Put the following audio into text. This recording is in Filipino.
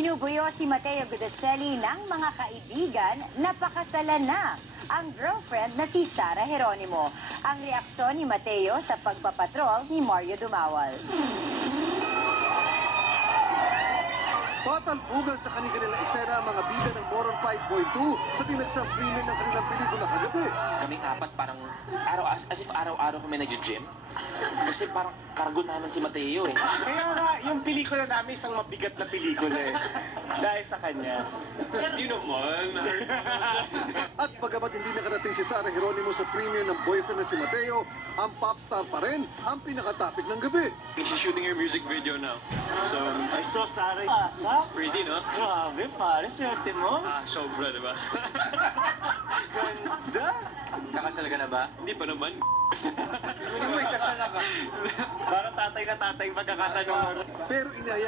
Binubuyo si Mateo Guidicelli ng mga kaibigan na pakasalan na ang girlfriend na si Sara Geronimo. Ang reaksyon ni Mateo sa pagpapatrol ni Mario Dumawal. Patalbugan sa kanilang eksena ang mga bida ng Moron 5.2 sa tinagsang premiere ng kanilang pelikula kagabi. Kaming apat parang as if araw-araw kami nag-gym. Kasi parang kargo naman si Mateo eh. Kaya nga, yung pelikula namin isang mabigat na pelikula eh. Dahil sa kanya. Hindi naman. At bagamat hindi nakarating si Sara Geronimo sa premiere ng boyfriend na si Mateo, ang popstar pa rin ang pinaka-topic ng gabi. She's shooting her music video now. So, I saw Sarah. Asa? pretty, no? Grabe, pare. Swerte mo. Sobra, diba? Ganda. Kakasal ka na ba? Hindi pa naman. Hindi mo ikasal na ka. Parang tatay na tatay magkakatanong. Pero inaya